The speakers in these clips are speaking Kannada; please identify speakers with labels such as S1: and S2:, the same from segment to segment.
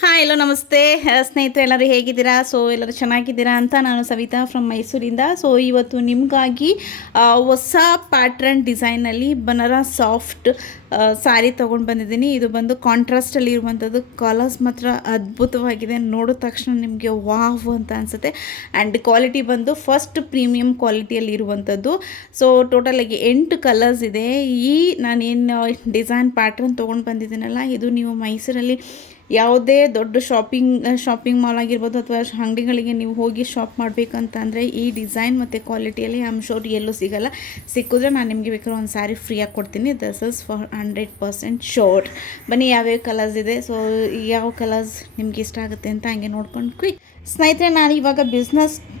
S1: ಹಾಯ್ ಎಲ್ಲೋ ನಮಸ್ತೆ. ಸ್ನೇಹಿತರೆ, ಎಲ್ಲರೂ ಹೇಗಿದ್ದೀರಾ? ಸೊ ಎಲ್ಲರೂ ಚೆನ್ನಾಗಿದ್ದೀರಾ ಅಂತ ನಾನು ಸವಿತಾ ಫ್ರಮ್ ಮೈಸೂರಿಂದ. ಸೊ ಇವತ್ತು ನಿಮಗಾಗಿ ಹೊಸ ಪ್ಯಾಟ್ರನ್ ಡಿಸೈನಲ್ಲಿ ಬನಾರ ಸಾಫ್ಟ್ ಸ್ಯಾರಿ ತೊಗೊಂಡು ಬಂದಿದ್ದೀನಿ. ಇದು ಬಂದು ಕಾಂಟ್ರಾಸ್ಟಲ್ಲಿ ಇರುವಂಥದ್ದು ಕಲರ್ಸ್ ಮಾತ್ರ ಅದ್ಭುತವಾಗಿದೆ. ನೋಡಿದ ತಕ್ಷಣ ನಿಮಗೆ ವಾವ್ ಅಂತ ಅನಿಸುತ್ತೆ. ಆ್ಯಂಡ್ ಕ್ವಾಲಿಟಿ ಬಂದು ಫಸ್ಟ್ ಪ್ರೀಮಿಯಂ ಕ್ವಾಲಿಟಿಯಲ್ಲಿ ಇರುವಂಥದ್ದು ಸೊ ಟೋಟಲಾಗಿ ಎಂಟು ಕಲರ್ಸ್ ಇದೆ. ಈ ನಾನೇನು ಡಿಸೈನ್ ಪ್ಯಾಟ್ರನ್ ತೊಗೊಂಡು ಬಂದಿದ್ದೀನಲ್ಲ, ಇದು ನೀವು ಮೈಸೂರಲ್ಲಿ ಯಾವುದೇ ದೊಡ್ಡ ಶಾಪಿಂಗ್ ಶಾಪಿಂಗ್ ಮಾಲ್ ಆಗಿರ್ಬೋದು ಅಥವಾ ಅಂಗಡಿಗಳಿಗೆ ನೀವು ಹೋಗಿ ಶಾಪ್ ಮಾಡಬೇಕಂತ ಅಂದರೆ ಈ ಡಿಸೈನ್ ಮತ್ತು ಕ್ವಾಲಿಟಿಯಲ್ಲಿ ಐ ಆಮ್ ಶೋರ್ ಎಲ್ಲೂ ಸಿಗಲ್ಲ. ಸಿಕ್ಕಿದ್ರೆ ನಾನು ನಿಮಗೆ ಬೇಕಾದ್ರೆ ಒಂದು ಸ್ಯಾರಿ ಫ್ರೀಯಾಗಿ ಕೊಡ್ತೀನಿ. This is for hundred percent sure ಬನ್ನಿ ಯಾವ್ಯಾವ ಕಲರ್ಸ್ ಇದೆ. ಸೊ ಯಾವ ಕಲರ್ಸ್ ನಿಮ್ಗೆ ಇಷ್ಟ ಆಗುತ್ತೆ ಅಂತ ಹಂಗೆ ನೋಡ್ಕೊಂಡು ಕ್ವಿಕ್ ಸ್ನೇಹಿತರೆ, ನಾನು ಇವಾಗ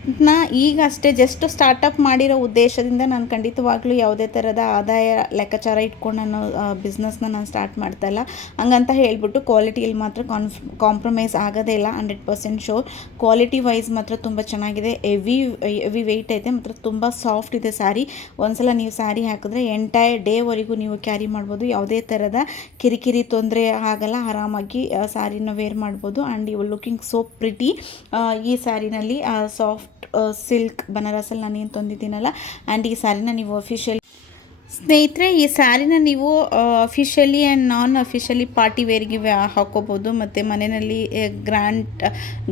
S1: ಬಿಸ್ನೆಸ್ನ ಈಗ ಅಷ್ಟೇ ಜಸ್ಟ್ ಸ್ಟಾರ್ಟಪ್ ಮಾಡಿರೋ ಉದ್ದೇಶದಿಂದ ನಾನು ಖಂಡಿತವಾಗ್ಲೂ ಯಾವುದೇ ಥರದ ಆದಾಯ, ಲೆಕ್ಕಾಚಾರ ಇಟ್ಕೊಂಡು ನಾನು ಬಿಸ್ನೆಸ್ನ ನಾನು ಸ್ಟಾರ್ಟ್ ಮಾಡ್ತಾ ಇಲ್ಲ. ಹಂಗಂತ ಹೇಳ್ಬಿಟ್ಟು ಕ್ವಾಲಿಟಿಯಲ್ಲಿ ಮಾತ್ರ ಕಾನ್ಫ್ ಕಾಂಪ್ರಮೈಸ್ ಆಗೋದೇ ಇಲ್ಲ hundred percent sure quality wise ಮಾತ್ರ ತುಂಬ ಚೆನ್ನಾಗಿದೆ. ಎವಿ ಎವಿ ವೆಯ್ಟ್ ಐತೆ, ಮಾತ್ರ ತುಂಬ ಸಾಫ್ಟ್ ಇದೆ ಸ್ಯಾರಿ ಒಂದ್ಸಲ ನೀವು ಸ್ಯಾರಿ ಹಾಕಿದ್ರೆ ಎಂಟೈರ್ ಡೇವರೆಗೂ ನೀವು ಕ್ಯಾರಿ ಮಾಡ್ಬೋದು. ಯಾವುದೇ ಥರದ ಕಿರಿಕಿರಿ ತೊಂದರೆ ಆಗಲ್ಲ, ಆರಾಮಾಗಿ ಸ್ಯಾರಿನ ವೇರ್ ಮಾಡ್ಬೋದು. And you looking so pretty ಈ ಸ್ಯಾರಿನಲ್ಲಿ ಸಾಫ್ಟ್ ಸಿಲ್ಕ್, ಬನಾರಸಲ್ಲಿ ನಾನು ಏನು ತಂದಿದ್ದೀನಲ್ಲ ಆ್ಯಂಡ್ ಈ ಸ್ಯಾರಿನ ನೀವು ಅಫಿಷಿಯಲ್ ಸ್ನೇಹಿತರೆ, ಈ ಸ್ಯಾರಿನ ನೀವು officially and non officially party ವೇರ್ಗೆ ಹಾಕೋಬೋದು, ಮತ್ತು ಮನೆಯಲ್ಲಿ ಗ್ರ್ಯಾಂಡ್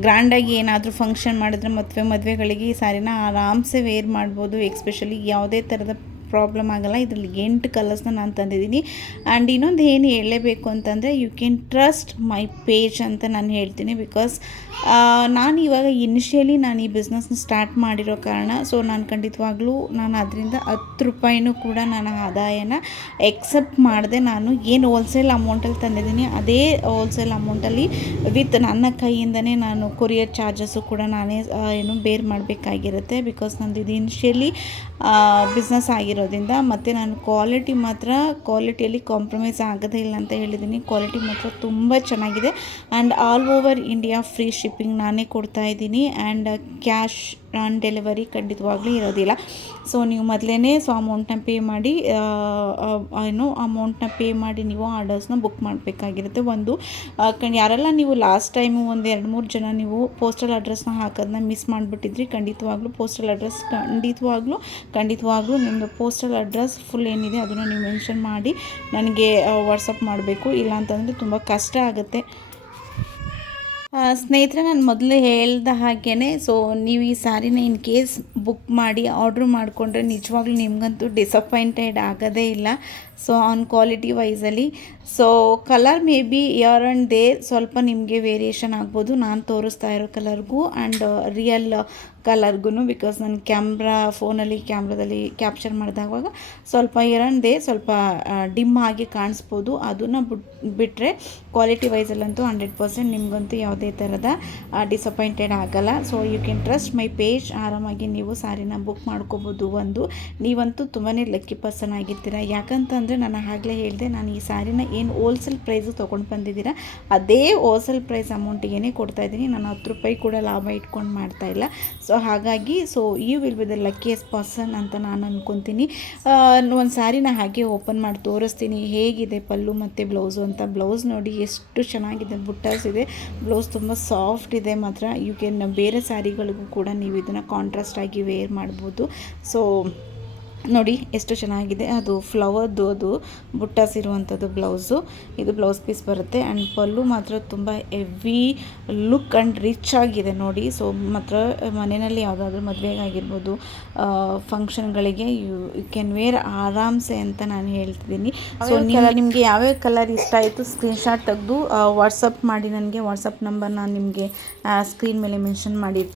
S1: ಗ್ರ್ಯಾಂಡಾಗಿ ಏನಾದರೂ ಫಂಕ್ಷನ್ ಮಾಡಿದ್ರೆ ಮದುವೆ ಮದುವೆಗಳಿಗೆ ಈ ಸ್ಯಾರಿನ ಆರಾಮ್ಸೆ ವೇರ್ ಮಾಡ್ಬೋದು ಎಕ್ಸ್ಪೆಷಲಿ ಯಾವುದೇ ಥರದ ಪ್ರಾಬ್ಲಮ್ ಆಗಲ್ಲ. ಇದರಲ್ಲಿ ಎಂಟು ಕಲರ್ಸ್ನ ನಾನು ತಂದಿದ್ದೀನಿ. ಆ್ಯಂಡ್ ಇನ್ನೊಂದು ಏನು ಹೇಳಲೇಬೇಕು ಅಂತಂದರೆ you can trust my page ಅಂತ ನಾನು ಹೇಳ್ತೀನಿ. ಬಿಕಾಸ್ ನಾನು ಇವಾಗ ಇನಿಷಿಯಲಿ ನಾನು ಈ ಬಿಸ್ನೆಸ್ನ ಸ್ಟಾರ್ಟ್ ಮಾಡಿರೋ ಕಾರಣ ಸೊ ನಾನು ಖಂಡಿತವಾಗ್ಲೂ ನಾನು ಅದರಿಂದ ಹತ್ತು ರೂಪಾಯಿನೂ ಕೂಡ ನನ್ನ ಆದಾಯನ ಎಕ್ಸೆಪ್ಟ್ ಮಾಡಿದೆ. ನಾನು ಏನು ಹೋಲ್ಸೇಲ್ ಅಮೌಂಟಲ್ಲಿ ತಂದಿದ್ದೀನಿ, ಅದೇ ಹೋಲ್ಸೇಲ್ ಅಮೌಂಟಲ್ಲಿ ವಿತ್ ನನ್ನ ಕೈಯಿಂದನೇ ನಾನು ಕೊರಿಯರ್ ಚಾರ್ಜಸ್ಸು ಕೂಡ ನಾನೇ ಏನು ಬೇರ್ ಮಾಡಬೇಕಾಗಿರುತ್ತೆ. ಬಿಕಾಸ್ ನಂದು ಇದು ಇನಿಷಿಯಲಿ ಬಿಸ್ನೆಸ್ ಆಗಿರೋದ್ರಿಂದ ಮತ್ತು ನಾನು ಕ್ವಾಲಿಟಿ ಮಾತ್ರ ಕ್ವಾಲಿಟಿಯಲ್ಲಿ ಕಾಂಪ್ರಮೈಸ್ ಆಗೋದೇ ಇಲ್ಲ ಅಂತ ಹೇಳಿದ್ದೀನಿ ಕ್ವಾಲಿಟಿ ಮಾತ್ರ ತುಂಬ ಚೆನ್ನಾಗಿದೆ. And all over India free shipping ನಾನೇ ಕೊಡ್ತಾ ಇದ್ದೀನಿ. ಆ್ಯಂಡ್ ಕ್ಯಾಶ್ ಆನ್ ಡೆಲಿವರಿ ಖಂಡಿತವಾಗ್ಲೂ ಇರೋದಿಲ್ಲ. ಸೊ ನೀವು ಮೊದಲೇ ಸೊ ಅಮೌಂಟ್ನ ಪೇ ಮಾಡಿ ಏನು ಅಮೌಂಟ್ನ ಪೇ ಮಾಡಿ ನೀವು ಆರ್ಡರ್ಸ್ನ ಬುಕ್ ಮಾಡಬೇಕಾಗಿರುತ್ತೆ ಒಂದು. ಯಾರೆಲ್ಲ ನೀವು ಲಾಸ್ಟ್ ಟೈಮು ಒಂದು ಎರಡು ಮೂರು ಜನ ನೀವು ಪೋಸ್ಟಲ್ ಅಡ್ರೆಸ್ನ ಹಾಕೋದನ್ನ ಮಿಸ್ ಮಾಡಿಬಿಟ್ಟಿದ್ರಿ, ಖಂಡಿತವಾಗ್ಲೂ ಪೋಸ್ಟಲ್ ಅಡ್ರೆಸ್ ಖಂಡಿತವಾಗ್ಲೂ ಖಂಡಿತವಾಗ್ಲೂ ನಿಮ್ಮದು ಪೋಸ್ಟಲ್ ಅಡ್ರೆಸ್ ಫುಲ್ ಏನಿದೆ ಅದನ್ನು ನೀವು ಮೆನ್ಷನ್ ಮಾಡಿ, ನನಗೆ ವಾಟ್ಸಪ್ ಮಾಡಬೇಕು. ಇಲ್ಲ ಅಂತಂದರೆ ತುಂಬ ಕಷ್ಟ ಆಗುತ್ತೆ. ಸ್ನೇಹಿತರೆ, ನಾನು ಮೊದಲು ಹೇಳ್ದ ಹಾಗೇ ಸೊ ನೀವು ಈ ಸ್ಯಾರಿನ ಇನ್ ಕೇಸ್ ಬುಕ್ ಮಾಡಿ ಆರ್ಡ್ರ್ ಮಾಡಿಕೊಂಡ್ರೆ ನಿಜವಾಗ್ಲೂ ನಿಮಗಂತೂ ಡಿಸಪಾಯಿಂಟೆಡ್ ಆಗೋದೇ ಇಲ್ಲ so on quality ವೈಸಲ್ಲಿ so colour may be here and there ಸ್ವಲ್ಪ ನಿಮಗೆ ವೇರಿಯೇಷನ್ ಆಗ್ಬೋದು. ನಾನು ತೋರಿಸ್ತಾ ಇರೋ ಕಲರ್ಗೂ ಆ್ಯಂಡ್ ರಿಯಲ್ ಕಲರ್ಗೂ ಬಿಕಾಸ್ ನನ್ನ ಕ್ಯಾಮ್ರಾ ಫೋನಲ್ಲಿ ಕ್ಯಾಮ್ರಾದಲ್ಲಿ ಕ್ಯಾಪ್ಚರ್ ಮಾಡಿದಾಗ ಸ್ವಲ್ಪ ದೇ ಸ್ವಲ್ಪ ಡಿಮ್ ಆಗಿ ಕಾಣಿಸ್ಬೋದು. ಅದನ್ನು ಬಿಟ್ ಬಿಟ್ಟರೆ ಕ್ವಾಲಿಟಿ ವೈಸಲ್ಲಂತೂ ಹಂಡ್ರೆಡ್ ಪರ್ಸೆಂಟ್ ನಿಮಗಂತೂ ಯಾವುದೇ ಥರದ ಡಿಸಪಾಯಿಂಟೆಡ್ ಆಗಲ್ಲ. So you can trust my page ಆರಾಮಾಗಿ ನೀವು ಸ್ಯಾರಿನ ಬುಕ್ ಮಾಡ್ಕೋಬೋದು ಒಂದು. ನೀವಂತೂ ತುಂಬಾ ಲಕ್ಕಿ ಪರ್ಸನ್ ಆಗಿರ್ತೀರ. ಯಾಕಂತಂದರೆ ನಾನು ಆಗಲೇ ಹೇಳಿದೆ, ನಾನು ಈ ಸ್ಯಾರಿನ ಏನು ಹೋಲ್ಸೇಲ್ ಪ್ರೈಸು ತೊಗೊಂಡು ಬಂದಿದ್ದೀರಾ, ಅದೇ ಹೋಲ್ಸೇಲ್ ಪ್ರೈಸ್ ಅಮೌಂಟಿಗೆ ಕೊಡ್ತಾ ಇದ್ದೀನಿ. ನಾನು ಹತ್ತು ರೂಪಾಯಿ ಕೂಡ ಲಾಭ ಇಟ್ಕೊಂಡು ಮಾಡ್ತಾ ಇಲ್ಲ. ಹಾಗಾಗಿ so you will be the luckiest person ಅಂತ ನಾನು ಅಂದ್ಕೊತೀನಿ ಒಂದು ಸ್ಯಾರಿನ ಹಾಗೆ ಓಪನ್ ಮಾಡಿ ತೋರಿಸ್ತೀನಿ. ಹೇಗಿದೆ ಪಲ್ಲು ಮತ್ತು ಬ್ಲೌಸು ಅಂತ. ಬ್ಲೌಸ್ ನೋಡಿ ಎಷ್ಟು ಚೆನ್ನಾಗಿದೆ. ಬುಟ್ಟಾಸ್ ಇದೆ. ಬ್ಲೌಸ್ ತುಂಬ ಸಾಫ್ಟ್ ಇದೆ ಮಾತ್ರ. ಯು ಕ್ಯಾನ್ ಬೇರೆ ಸ್ಯಾರಿಗಳಿಗೂ ಕೂಡ ನೀವು ಇದನ್ನು ಕಾಂಟ್ರಾಸ್ಟ್ ಆಗಿ ವೇರ್ ಮಾಡ್ಬೋದು. ಸೊ ನೋಡಿ ಎಷ್ಟು ಚೆನ್ನಾಗಿದೆ. ಅದು ಫ್ಲವರ್ದು ಅದು ಬುಟ್ಟಾಸ್ ಇರುವಂಥದ್ದು ಬ್ಲೌಸು. ಇದು ಬ್ಲೌಸ್ ಪೀಸ್ ಬರುತ್ತೆ. ಆ್ಯಂಡ್ ಪಲ್ಲು ಮಾತ್ರ ತುಂಬ ಹೆವಿ ಲುಕ್ ಆ್ಯಂಡ್ ರಿಚ್ ಆಗಿದೆ ನೋಡಿ. ಸೊ ಮಾತ್ರ ಮನೆಯಲ್ಲಿ ಯಾವುದಾದ್ರೂ ಮದುವೆಗಾಗಿರ್ಬೋದು ಫಂಕ್ಷನ್ಗಳಿಗೆ ಯು ಯು ಕ್ಯಾನ್ ವೇರ್ ಆರಾಮ್ಸೆ ಅಂತ ನಾನು ಹೇಳ್ತಿದ್ದೀನಿ. ಸೊ ನೀವು ನಿಮಗೆ ಯಾವ್ಯಾವ ಕಲರ್ ಇಷ್ಟ ಆಯಿತು ಸ್ಕ್ರೀನ್ಶಾಟ್ ತೆಗೆದು ವಾಟ್ಸಪ್ ಮಾಡಿ. ನನಗೆ ವಾಟ್ಸಪ್ ನಂಬರ್ ನಾನು ನಿಮಗೆ ಸ್ಕ್ರೀನ್ ಮೇಲೆ ಮೆನ್ಷನ್ ಮಾಡಿ